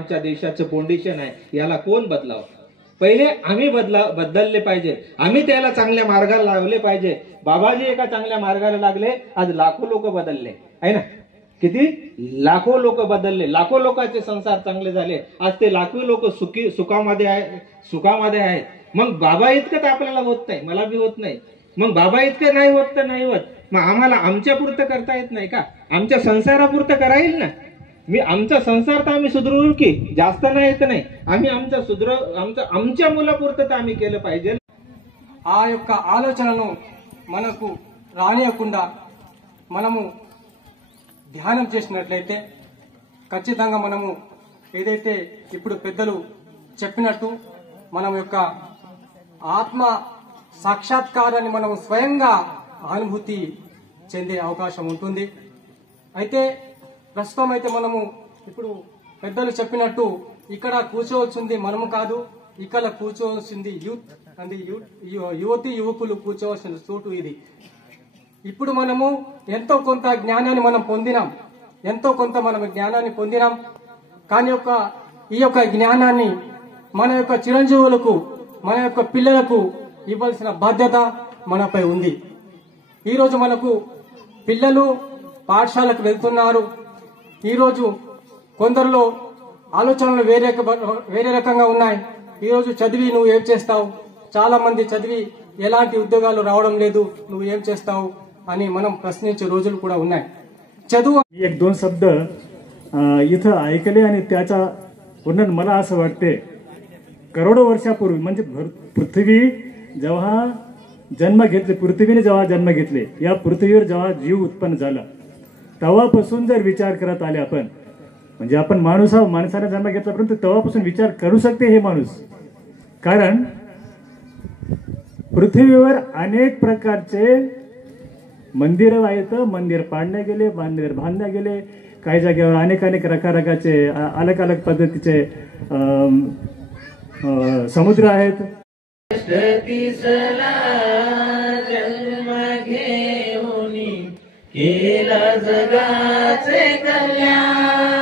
आमच्या देशाचं फाउंडेशन आहे, याला कोण बदलाव? पहिले आम्ही बदलले पाहिजे, आम्ही त्याला चांगल्या मार्गाला लावले पाहिजे. बाबाजी एका चांगल्या मार्गाला लागले, आज लाखो लोक बदलले आहे ना. किती लाखो लोक बदलले, लाखो लोकांचे संसार चांगले झाले. आज ते लाखो लोक सुखामध्ये आहेत. मग बाबा इतकं तर आपल्याला होत नाही, मला बी होत नाही. मग बाबा इतकं नाही होत तर नाही होत, मग आम्हाला आमच्या पुरतं करता येत नाही का? आमच्या संसारापुरतं करायला ना. आमचा संसार तर आम्ही सुधरू की जास्त नाही येत नाही, आम्ही आमच्या मुलापुरतं तर आम्ही केलं पाहिजे. ఆ యొక్క ఆలోచనను మనకు రానియకుండా మనము ధ్యానం చేసినట్లయితే ఖచ్చితంగా మనము ఏదైతే ఇప్పుడు పెద్దలు చెప్పినట్టు మనం యొక్క ఆత్మ సాక్షాత్కారాన్ని మనం స్వయంగా అనుభూతి చెందే అవకాశం ఉంటుంది. అయితే ప్రస్తుతం అయితే మనము ఇప్పుడు పెద్దలు చెప్పినట్టు ఇక్కడ కూర్చోవచ్చింది మనము కాదు, ఇక్కడ కూర్చోవలసింది యూత్ అంది యువతి యువకులు కూర్చోవలసిన చోటు ఇది. ఇప్పుడు మనము ఎంతో కొంత జ్ఞానాన్ని మనం పొందినాం, కానీ ఈ యొక్క జ్ఞానాన్ని మన యొక్క చిరంజీవులకు, మన యొక్క పిల్లలకు ఇవ్వాల్సిన బాధ్యత మనపై ఉంది. ఈరోజు మనకు పిల్లలు పాఠశాలకు వెళ్తున్నారు. ఈరోజు కొందరిలో ఆలోచనలు వేరే రకంగా ఉన్నాయి. ఈరోజు చదివి నువ్వు ఏం చేస్తావు, చాలా మంది చదివి ఎలాంటి ఉద్యోగాలు రావడం లేదు, నువ్వు ఏం చేస్తావు అని మనం ప్రశ్నించే రోజులు కూడా ఉన్నాయి. चतुर् एक दोन शब्द इथं ऐकले आणि त्याचा वर्णन मला असं वाटते. करोडो वर्षापूर्वी म्हणजे पृथ्वी जेव्हा जन्म घेतले, पृथ्वीने जेव्हा जन्म घेतले, या पृथ्वीवर जेव्हा जीव उत्पन्न झाला तेव्हापासून जर विचार करत आले आपण, म्हणजे आपण माणूस आहोत, माणसाने जन्म घेतला, परंतु तेव्हापासून विचार करू शकते हे माणूस. कारण पृथ्वीवर अनेक प्रकारचे मंदिर आहेत, मंदिर पाडले गेले, मंदिर बांधले गेले, काही जागेवर अनेक रकाचे अलग अलग पद्धतीचे समुद्र आहेत. जन्म घेऊन केला जगाचे कल्याण.